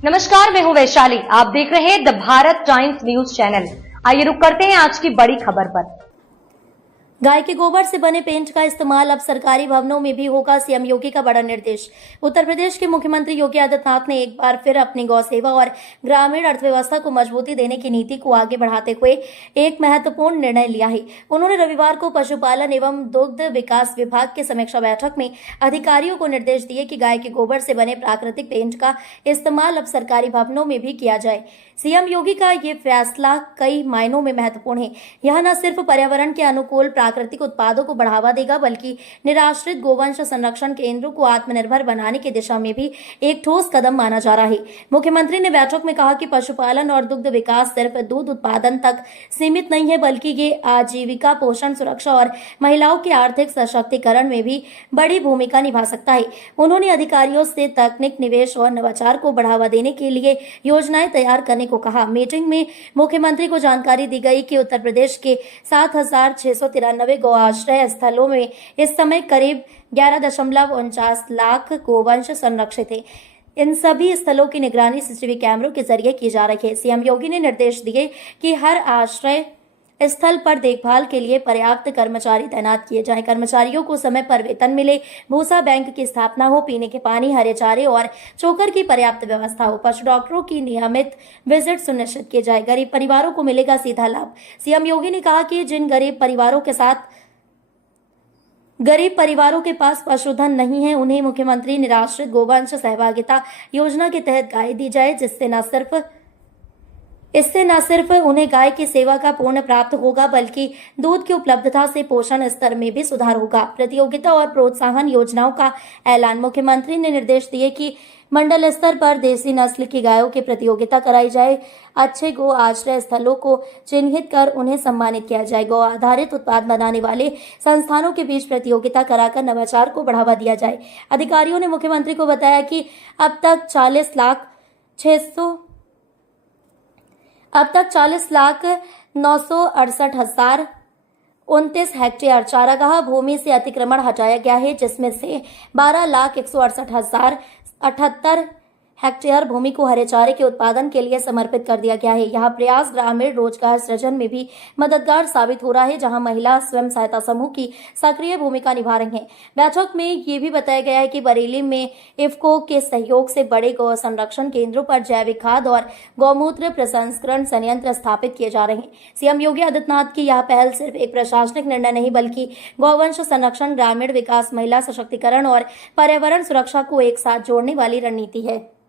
नमस्कार, मैं हूं वैशाली। आप देख रहे हैं the Bharat times news channel. आइए रुक करते हैं आज की बड़ी खबर पर। गाय के गोबर से बने पेंट का इस्तेमाल अब सरकारी भवनों में भी होगा, सीएम योगी का बड़ा निर्देश। उत्तर प्रदेश के मुख्यमंत्री योगी आदित्यनाथ ने एक बार फिर अपनी गौ सेवा और ग्रामीण अर्थव्यवस्था को मजबूती देने की नीति को आगे बढ़ाते हुए एक महत्वपूर्ण निर्णय लिया है। उन्होंने रविवार को पशुपालन एवं दुग्ध विकास विभाग की समीक्षा बैठक में अधिकारियों को निर्देश दिए कि गाय के गोबर से बने प्राकृतिक पेंट का इस्तेमाल अब सरकारी भवनों में भी किया जाए। सीएम योगी का ये फैसला कई मायनों में महत्वपूर्ण है। यह न सिर्फ पर्यावरण के अनुकूल प्राकृतिक उत्पादों को बढ़ावा देगा, बल्कि निराश्रित गोवंश संरक्षण केंद्रों को आत्मनिर्भर बनाने की दिशा में भी एक ठोस कदम माना जा रहा है। मुख्यमंत्री ने बैठक में कहा कि पशुपालन और दुग्ध विकास सिर्फ दूध उत्पादन तक सीमित नहीं है, बल्कि ये आजीविका, पोषण, सुरक्षा और महिलाओं के आर्थिक सशक्तिकरण में भी बड़ी भूमिका निभा सकता है। उन्होंने अधिकारियों से तकनीक, निवेश और नवाचार को बढ़ावा देने के लिए योजनाएं तैयार करने को कहा। मीटिंग में मुख्यमंत्री को जानकारी दी गई कि उत्तर प्रदेश के 7,693 गौ आश्रय स्थलों में इस समय करीब 11.49 लाख गोवंश संरक्षित है। इन सभी स्थलों की निगरानी सीसीटीवी कैमरों के जरिए की जा रही है। सीएम योगी ने निर्देश दिए कि हर आश्रय स्थल पर देखभाल के लिए पर्याप्त कर्मचारी तैनात किए जाएं। कर्मचारियों को समय पर वेतन मिले, भूसा बैंक की स्थापना हो, पीने के पानी, हरे चारे और चोकर की पर्याप्त व्यवस्था हो, पशु डॉक्टरों की नियमित विजिट सुनिश्चित किए जाए। गरीब परिवारों को मिलेगा सीधा लाभ। सीएम योगी ने कहा कि जिन गरीब परिवारों के पास पशुधन नहीं है, उन्हें मुख्यमंत्री निराश्रित गोवंश सहभागिता योजना के तहत गाय दी जाए, इससे न सिर्फ उन्हें गाय की सेवा का पूर्ण प्राप्त होगा, बल्कि दूध की उपलब्धता से पोषण स्तर में भी सुधार होगा। प्रतियोगिता और प्रोत्साहन योजनाओं का ऐलान। मुख्यमंत्री ने निर्देश दिए कि मंडल स्तर पर देसी नस्ल की गायों की प्रतियोगिता कराई जाए। अच्छे गो आश्रय स्थलों को चिन्हित कर उन्हें सम्मानित किया जाए। गौ आधारित उत्पाद बनाने वाले संस्थानों के बीच प्रतियोगिता कराकर नवाचार को बढ़ावा दिया जाए। अधिकारियों ने मुख्यमंत्री को बताया कि अब तक 40,968,29 हेक्टेयर चारागाह भूमि से अतिक्रमण हटाया गया है, जिसमें से 12,168,078 हेक्टेयर भूमि को हरे चारे के उत्पादन के लिए समर्पित कर दिया गया है। यह प्रयास ग्रामीण रोजगार सृजन में भी मददगार साबित हो रहा है, जहां महिला स्वयं सहायता समूह की सक्रिय भूमिका निभा रही हैं। बैठक में ये भी बताया गया है कि बरेली में इफ्को के सहयोग से बड़े गौ संरक्षण केंद्रों पर जैविक खाद और गौमूत्र प्रसंस्करण संयंत्र स्थापित किए जा रहे हैं। सीएम योगी आदित्यनाथ की यह पहल सिर्फ एक प्रशासनिक निर्णय नहीं, बल्कि गौवंश संरक्षण, ग्रामीण विकास, महिला सशक्तिकरण और पर्यावरण सुरक्षा को एक साथ जोड़ने वाली रणनीति है।